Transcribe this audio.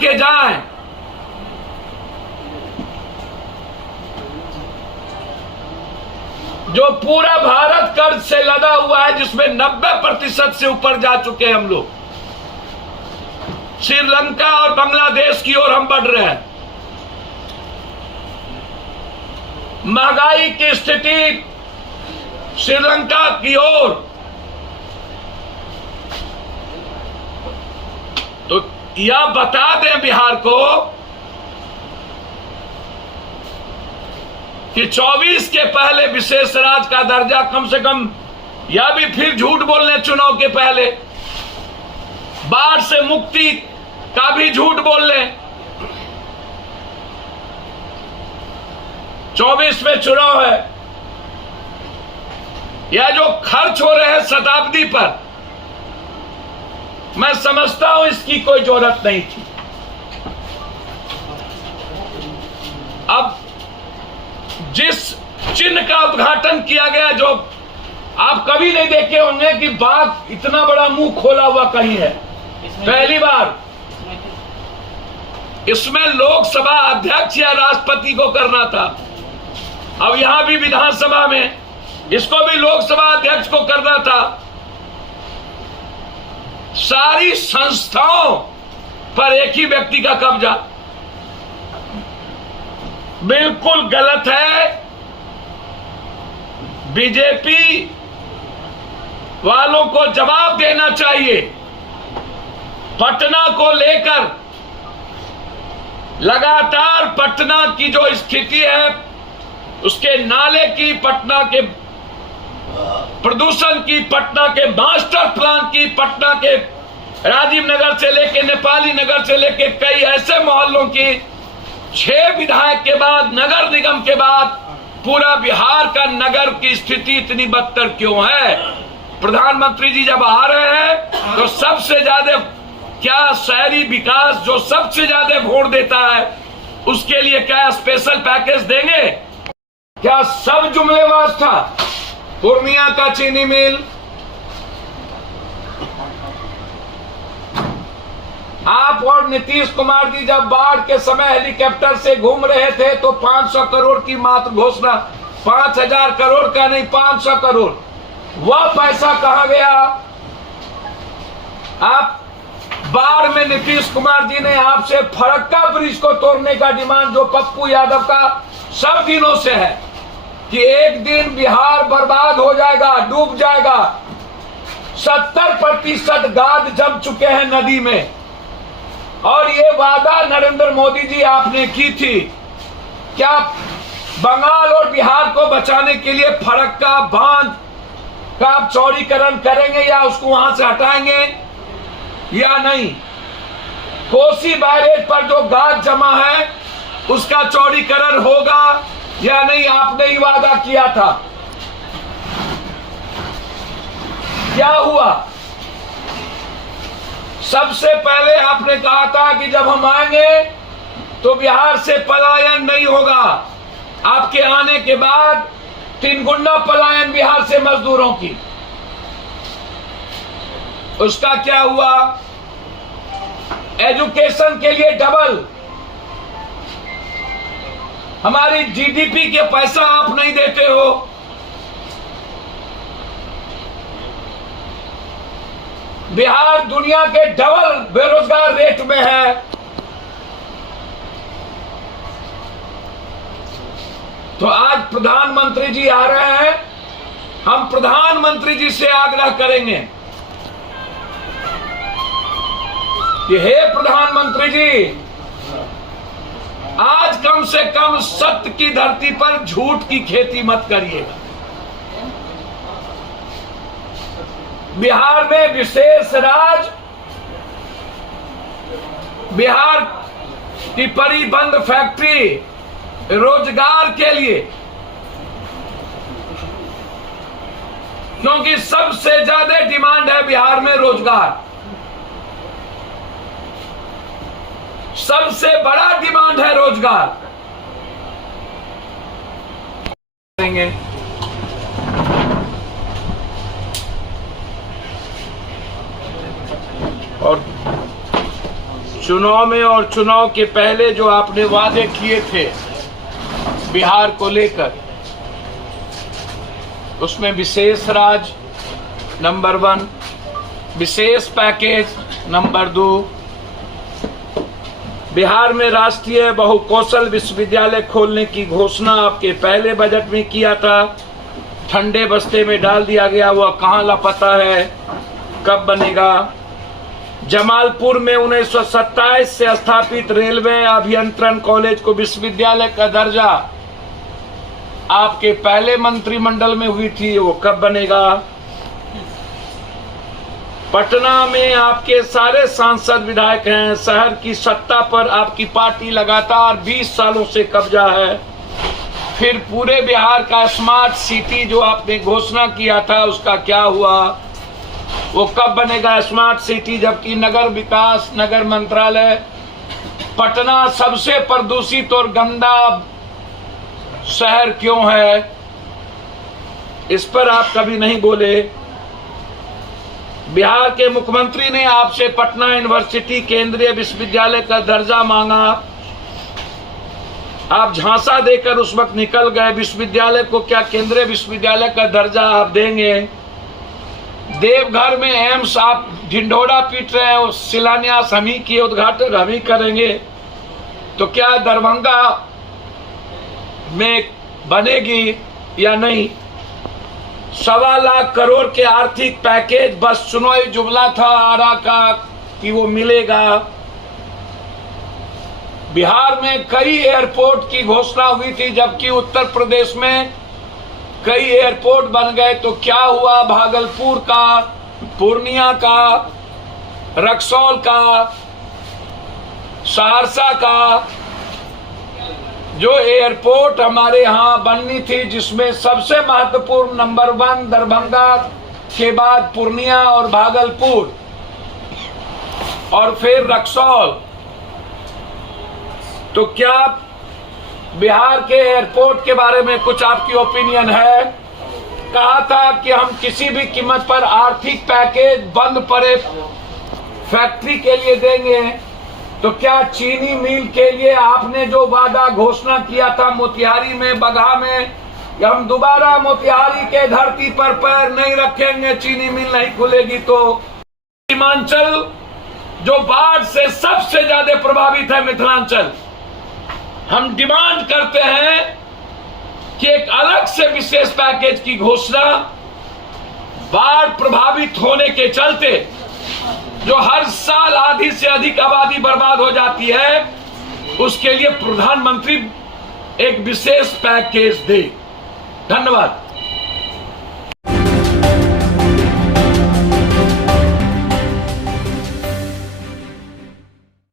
के जाएं। जो पूरा भारत कर्ज से लदा हुआ है, जिसमें 90% से ऊपर जा चुके हैं हम लोग। श्रीलंका और बांग्लादेश की ओर हम बढ़ रहे हैं। महंगाई की स्थिति श्रीलंका की ओर, तो यह बता दें बिहार को कि 24 के पहले विशेष राज्य का दर्जा कम से कम, या भी फिर झूठ बोलने चुनाव के पहले, बाढ़ से मुक्ति का भी झूठ बोल लें। 24 में चुनाव है, या जो खर्च हो रहे हैं शताब्दी पर, मैं समझता हूं इसकी कोई जरूरत नहीं थी। अब जिस चिन्ह का उद्घाटन किया गया, जो आप कभी नहीं देखे होंगे कि बाघ इतना बड़ा मुंह खोला हुआ कहीं है, पहली बार। इसमें लोकसभा अध्यक्ष या राष्ट्रपति को करना था। अब यहां भी विधानसभा में इसको भी लोकसभा अध्यक्ष को करना था। सारी संस्थाओं पर एक ही व्यक्ति का कब्जा, बिल्कुल गलत है। बीजेपी वालों को जवाब देना चाहिए। पटना को लेकर लगातार पटना की जो स्थिति है, उसके नाले की, पटना के प्रदूषण की, पटना के मास्टर प्लान की, पटना के राजीव नगर से लेके नेपाली नगर से लेके कई ऐसे मोहल्लों की, 6 विधायक के बाद, नगर निगम के बाद, पूरा बिहार का नगर की स्थिति इतनी बदतर क्यों है? प्रधानमंत्री जी जब आ रहे हैं तो सबसे ज्यादा, क्या शहरी विकास जो सबसे ज्यादा वोट देता है, उसके लिए क्या स्पेशल पैकेज देंगे? क्या सब जुमलेबाज था? पूर्णिया का चीनी मिल, आप और नीतीश कुमार जी जब बाढ़ के समय हेलीकॉप्टर से घूम रहे थे तो 500 करोड़ की मात्र घोषणा, 5000 करोड़ का नहीं, 500 करोड़, वह पैसा कहां गया? आप बाढ़ में नीतीश कुमार जी ने आपसे फरक्का ब्रिज को तोड़ने का डिमांड, जो पप्पू यादव का सब दिनों से है कि एक दिन बिहार बर्बाद हो जाएगा, डूब जाएगा। 70% गाद जम चुके हैं नदी में, और ये वादा नरेंद्र मोदी जी आपने की थी। क्या बंगाल और बिहार को बचाने के लिए फरक्का बांध का आप चौड़ीकरण करेंगे, या उसको वहां से हटाएंगे या नहीं? कोसी बैरेज पर जो गाद जमा है उसका चौड़ीकरण होगा या नहीं? आपने ही वादा किया था, क्या हुआ? सबसे पहले आपने कहा था कि जब हम आएंगे तो बिहार से पलायन नहीं होगा। आपके आने के बाद 3 गुना पलायन बिहार से मजदूरों की। उसका क्या हुआ? एजुकेशन के लिए डबल, हमारी जीडीपी के पैसा आप नहीं देते हो। बिहार दुनिया के डबल बेरोजगार रेट में है। तो आज प्रधानमंत्री जी आ रहे हैं, हम प्रधानमंत्री जी से आग्रह करेंगे कि हे प्रधानमंत्री जी, आज कम से कम सत्य की धरती पर झूठ की खेती मत करिएगा। बिहार में विशेष राज्य, बिहार की परिबंध फैक्ट्री रोजगार के लिए, क्योंकि सबसे ज्यादा डिमांड है बिहार में रोजगार, सबसे बड़ा डिमांड है रोजगार। और चुनाव में और चुनाव के पहले जो आपने वादे किए थे बिहार को लेकर, उसमें विशेष राज नंबर 1, विशेष पैकेज नंबर 2, बिहार में राष्ट्रीय बहुकौशल विश्वविद्यालय खोलने की घोषणा आपके पहले बजट में किया था, ठंडे बस्ते में डाल दिया गया, वह कहां लापता है, कब बनेगा। जमालपुर में 1927 से स्थापित रेलवे अभियंत्रण कॉलेज को विश्वविद्यालय का दर्जा आपके पहले मंत्रिमंडल में हुई थी, वो कब बनेगा। पटना में आपके सारे सांसद विधायक हैं, शहर की सत्ता पर आपकी पार्टी लगातार 20 सालों से कब्जा है। फिर पूरे बिहार का स्मार्ट सिटी जो आपने घोषणा किया था उसका क्या हुआ, वो कब बनेगा स्मार्ट सिटी, जबकि नगर विकास नगर मंत्रालय पटना सबसे प्रदूषित और गंदा शहर क्यों है, इस पर आप कभी नहीं बोले। बिहार के मुख्यमंत्री ने आपसे पटना यूनिवर्सिटी केंद्रीय विश्वविद्यालय का दर्जा मांगा, आप झांसा देकर उस वक्त निकल गए। विश्वविद्यालय को क्या केंद्रीय विश्वविद्यालय का दर्जा आप देंगे। देवघर में एम्स आप ढिंढोरा पीट रहे हैं, उस शिलान्यास हम ही किए, उद्घाटन हम ही करेंगे, तो क्या दरभंगा में बनेगी या नहीं। 1.25 लाख करोड़ के आर्थिक पैकेज बस चुनावी जुमला था आरा का कि वो मिलेगा। बिहार में कई एयरपोर्ट की घोषणा हुई थी, जबकि उत्तर प्रदेश में कई एयरपोर्ट बन गए, तो क्या हुआ। भागलपुर का, पूर्णिया का, रक्सौल का, सहरसा का जो एयरपोर्ट हमारे यहाँ बननी थी, जिसमें सबसे महत्वपूर्ण नंबर 1 दरभंगा के बाद पूर्णिया और भागलपुर और फिर रक्सौल, तो क्या बिहार के एयरपोर्ट के बारे में कुछ आपकी ओपिनियन है। कहा था कि हम किसी भी कीमत पर आर्थिक पैकेज बंद पड़े फैक्ट्री के लिए देंगे, तो क्या चीनी मिल के लिए आपने जो वादा घोषणा किया था मोतिहारी में, बगहा में, हम दोबारा मोतिहारी के धरती पर पैर नहीं रखेंगे, चीनी मिल नहीं खुलेगी। तो सीमांचल जो बाढ़ से सबसे ज्यादा प्रभावित है, मिथिलांचल, हम डिमांड करते हैं कि एक अलग से विशेष पैकेज की घोषणा। बाढ़ प्रभावित होने के चलते जो हर साल आधी से अधिक आबादी बर्बाद हो जाती है, उसके लिए प्रधानमंत्री एक विशेष पैकेज दे। धन्यवाद।